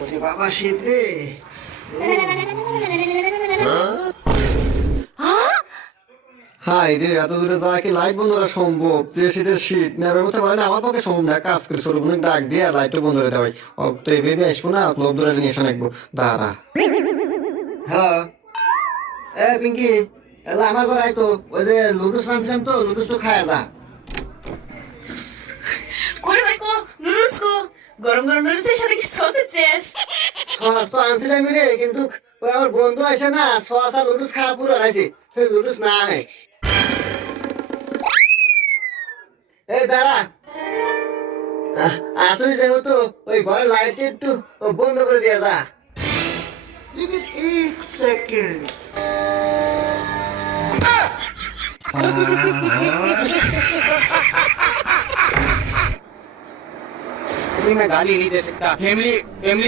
ওরে বাবা শীত রে। হাই রে, এত দূরে যাওয়া কি লাইট বন্ধ করা সম্ভব? যে শীতের শীত নেবে মতো পারে না, আমার পক্ষে সম্ভব না। কাজ করে সরু ডাক দিয়ে লাইটটা বন্ধ করে দেওয়াই। তো এই ভেবে আসবো না, লোক ধরে নিয়ে এসে রাখবো। দাঁড়া। হ্যাঁ এ পিঙ্কি, এলা আমার ঘরে আয় তো। ওই যে লুডুস আনছিলাম তো, লুডুস তো খায় না। করে ভাই কো নুডলস কো গরম গরম নুডলসের সাথে কি সসেজ শেষ সস তো আনছিলাম রে, কিন্তু ওই আমার বন্ধু আছে না, সস আর লুডুস খাওয়া পুরো আছে। লুডুস না হয়। এই দাঁড়া, আসলে যেহেতু ওই ঘরের লাইট একটু বন্ধ করে দিয়ে যা। এক সেকেন্ড। मैं गाली नहीं दे सकता फैमिली फैमिली